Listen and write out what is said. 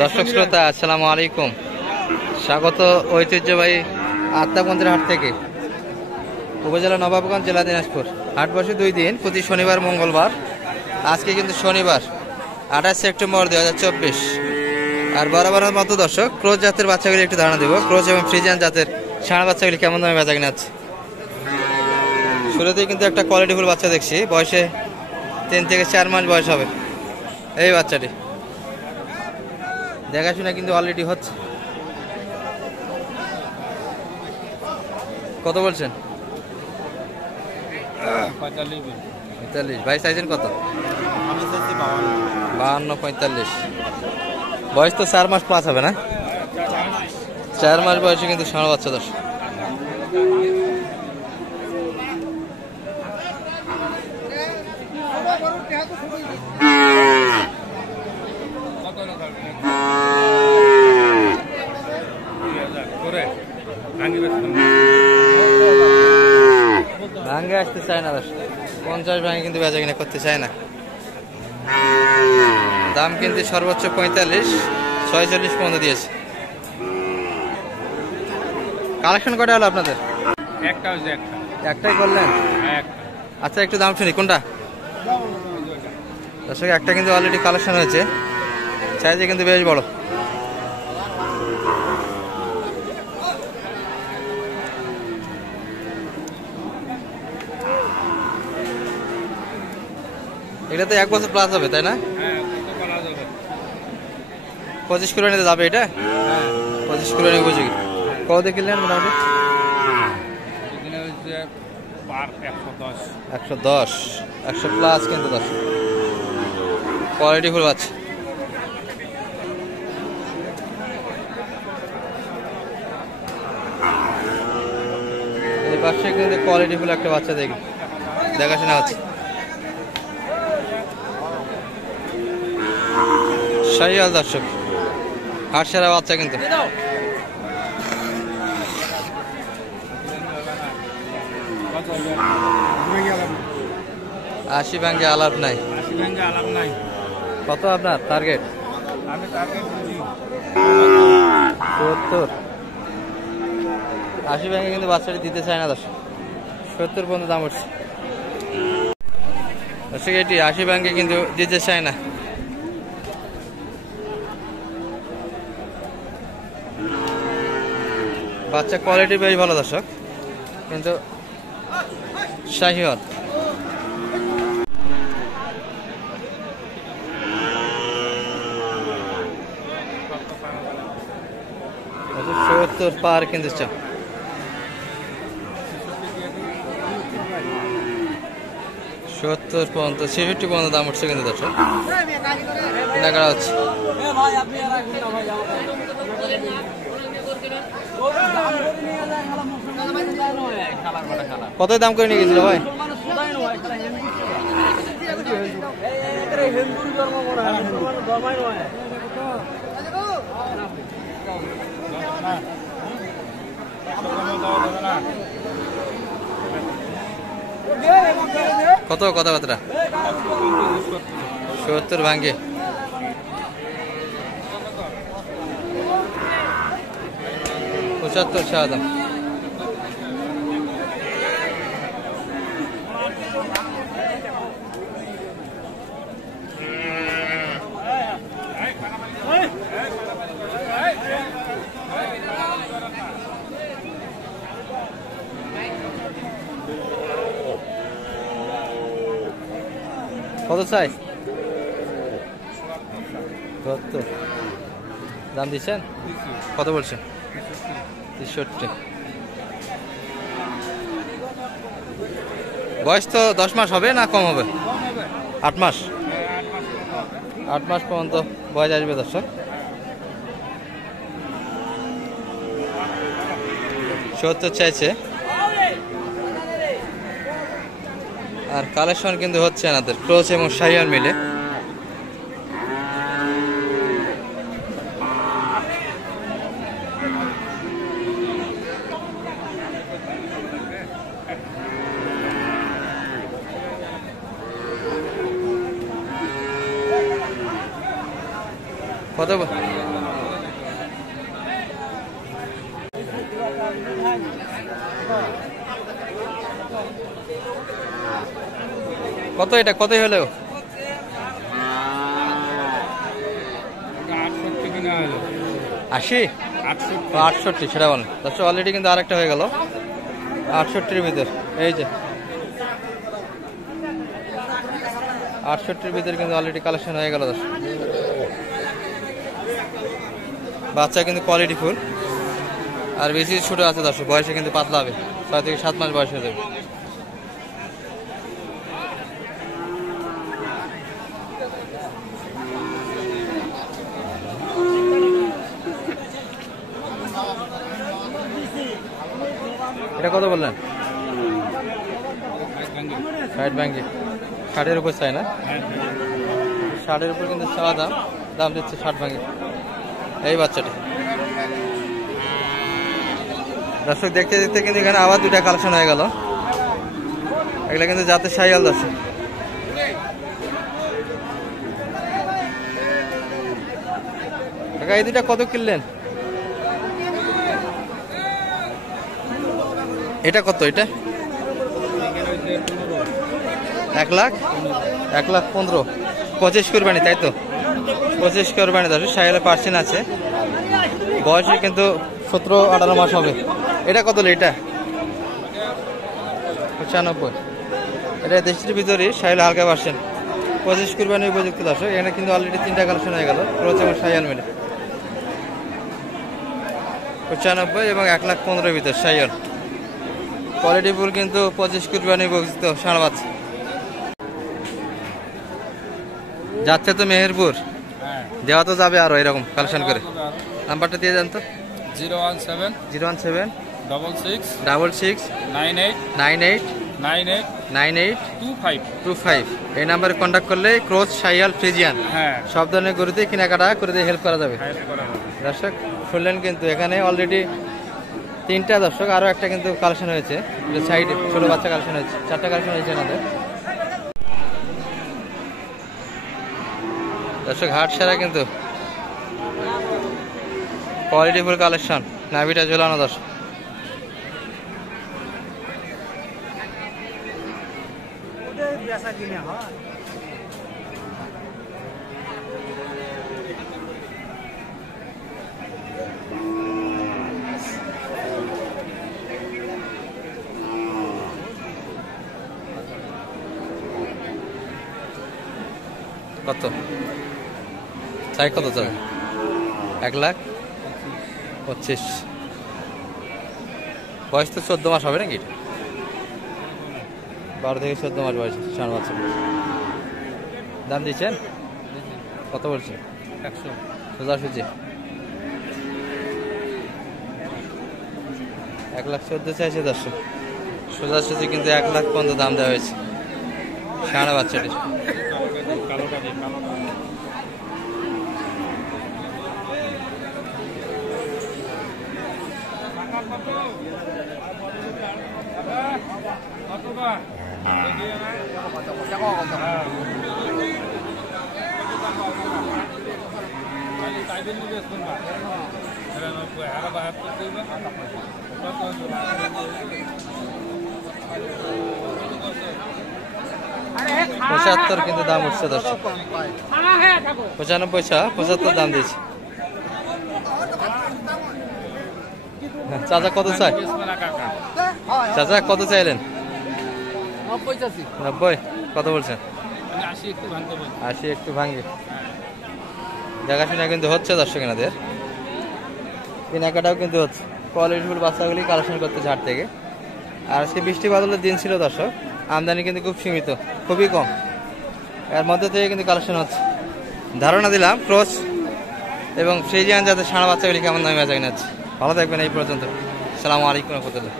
দর্শক শ্রোতা আসসালামু আলাইকুম, স্বাগত ঐতিহ্যবাহী আত্মাপঞ্জের হাট থেকে। উপজেলা নবাবগঞ্জ, জেলা দিনাজপুর। হাট বসে 2 দিন, প্রতি শনিবার মঙ্গলবার। আজকে কিন্তু শনিবার 28 সেপ্টেম্বর 2024। আর বরাবরের মতো দর্শক ক্রোজ জাতের বাচ্চাগুলি একটু ধারণা দেবো। ক্রোজ এবং ফ্রিজিয়ান জাতের ষাঁড় বাচ্চাগুলি কেমন দামে বেচা কিনা আছে। শুরুতেই কিন্তু একটা কোয়ালিটিফুল বাচ্চা দেখছি, বয়সে 3 থেকে 4 মাস বয়স হবে এই বাচ্চাটি। দেখাশোনা কিন্তু অলরেডি হচ্ছে। কত বলছেন? 45। ভাই চাইছেন কত? 52 45। বয়স তো 4 মাস প্লাস হবে না? 4 মাস বয়সে কিন্তু ষাঁড় বাচ্চা দর্শক। ভাঙ্গে আসতে চায় না দর্শক, 50 ভাঙে কিন্তু বেচা কিনা করতে চায় না। দাম কিন্তু সর্বোচ্চ 45 46 পর্যন্ত দিয়েছে। কালেকশন কটা হলো আপনাদের? একটাই করলেন? আচ্ছা, একটু দাম শুনি কোনটা দর্শক। একটা কিন্তু অলরেডি কালেকশন হয়েছে, সাইজে কিন্তু বেশ বড়। এটা তো 1 বছর প্লাস হবে তাই না? 25 কুরবানিতে যাবে এটা? 25 কুরবানি উপযোগী। কত কিনলেন মোটামুটি? 110 100 প্লাস কিন্তু দর্শক, কোয়ালিটি ফুল আছে। এই পাশে কিন্তু কোয়ালিটি ফুল একটা বাচ্চা দেখি, দেখাশোনা আছে। শাহিওয়াল দর্শক, হাট সেরা বাচ্চা কিন্তু। আশি ভাঙ্গে আলাপ নাই। কত আপনার টার্গেট? 70। 80 ভাঙ্গে কিন্তু বাচ্চাটি দিতে চায় না দর্শক, 70 পর্যন্ত দাম উঠছে দর্শক। এটি 80 ভাঙ্গে কিন্তু দিতে চায় না। বাচ্চা কোয়ালিটি বেশ ভালো দর্শক, কিন্তু শাহিওয়াল। 70 পার কিন্তু চা। 70 পর্যন্ত 60 পর্যন্ত দাম উঠছে কিন্তু দর্শক, দেখা হচ্ছে। কত দাম করে নিয়ে গেছিল ভাই? কত কথাবার্তা? 70 ভাঙ্গে। পঁচাত্তর দাম। কত চাই? 70 দাম দিচ্ছেন? কত বলছেন? 63। বয়স তো 10 মাস হবে না কম হবে? 8 মাস। 8 মাস পর্যন্ত বয়স আসবে দর্শক। 70 চাইছে। আর কালেকশন কিন্তু হচ্ছে আমাদের ক্রোচ এবং শাহিওয়াল মিলে। কত কত এটা কতই হলো? 80 68 সেটা বলেন। তার অলরেডি কিন্তু আরেকটা হয়ে গেল 68-র ভিতর। এই যে 68-র ভিতরে কিন্তু অলরেডি কালেকশন হয়ে গেল দর্শক। বাচ্চা কিন্তু কোয়ালিটি ফুল আর বেশি ছোট আছে দর্শক, বয়সে কিন্তু পাতলা হবে, 6 থেকে 7 মাস বয়স হয়ে যাবে। এটা কত বললেন? 60 ভাঙ্গি, 60-এর উপর চাই না? 60-এর উপর কিন্তু চাওয়া দাম দিচ্ছে 60 ভাঙ্গি এই বাচ্চাটি। দর্শক দেখতে দেখতে কিন্তু এখানে আবার 2টা কালেকশন হয়ে গেল। এগুলা কিন্তু জাতের শাহিওয়াল দর্শক। এই 2টা কত কিনলেন? এটা কত? এটা 1,15,000 25 কোরবানি, তাই তো? 25 কোরবানি দর্শক। শাহিওয়ালের পার্সেন্ট আছে, বয়সে কিন্তু 17-18 মাস হবে। এটা কত? এটা 95। এটা দেশের ভিতরে শাহিওয়াল হালকা পার্সেন্ট, 25 কোরবানি উপযুক্ত দর্শক। এখানে কিন্তু অলরেডি 3টা কালেকশন হয়ে গেল ক্রস এবং শাহিওয়াল মিলে। 95 এবং 1,15,000 ভিতর শাহিওয়াল কোয়ালিটি ফুল, কিন্তু 25 কোরবানি উপযুক্ত ষাঁড় বাচ্চা। যাচ্ছে তো মেহেরপুর, দেওয়া তো যাবে আরো এরকম কালেকশন করে। নাম্বারটা দিয়ে দেন তো। 017 017 66 66 98 98 98 98 25। 25। এই নাম্বারে কন্ট্যাক্ট করলে ক্রস শাহিওয়াল ফ্রিজিয়ান হ্যাঁ, সব ধরনের গরুতে কেনাকাটা করে দিয়ে হেল্প করা যাবে। হায়ার করা হবে। দর্শক শুনলেন কিন্তু এখানে অলরেডি 3টা দর্শক, আরো একটা কিন্তু কালেকশন হয়েছে সাইডে, ছোট বাচ্চা কালেকশন হয়েছে, 4টা কালেকশন হয়েছে আমাদের দর্শক। হাট সারা কিন্তু কোয়ালিটি ফুল কালেকশন, নাভিটা ঝোলানো দর্শক। কত চাই? কত চাই? 1,25,000। বয়স তো 14 মাস হবে নাকি? 12 থেকে 14 মাস বয়স ষাঁড় বাচ্চা। দাম দিচ্ছেন কত? বলছেন 100। সোজাসুজি 1,14,000 চাইছে দর্শক। সোজাসুজি কিন্তু 1,15,000 দাম দেওয়া হয়েছে ষাঁড় বাচ্চাটির। পঁচাত্তর কিন্তু দাম উঠছে দর্শক। 95 দাম দিয়েছে। চাচা কত চাই? চাচা কত চাইলেন? 90। কত বলছেন? 80 একটু ভাঙ্গে। দেখাশোনা কিন্তু হচ্ছে দর্শক, এনাদের কেনাকাটাও কিন্তু হচ্ছে। কোয়ালিটিফুল বাচ্চাগুলি কালেকশন করতে ঝাড় থেকে। আর সে বৃষ্টি বাদলের দিন ছিল দর্শক, আমদানি কিন্তু খুব সীমিত, খুবই কম। এর মধ্যে থেকে কিন্তু কালেকশন হচ্ছে। ধারণা দিলাম ক্রস এবং ফ্রিজিয়ান যাতে ষাঁড় বাচ্চাগুলি কেমন দামে বেচা কিনা হচ্ছে। ভালো থাকবেন এই পর্যন্ত। আসসালামু আলাইকুম রহমতুল্লাহ।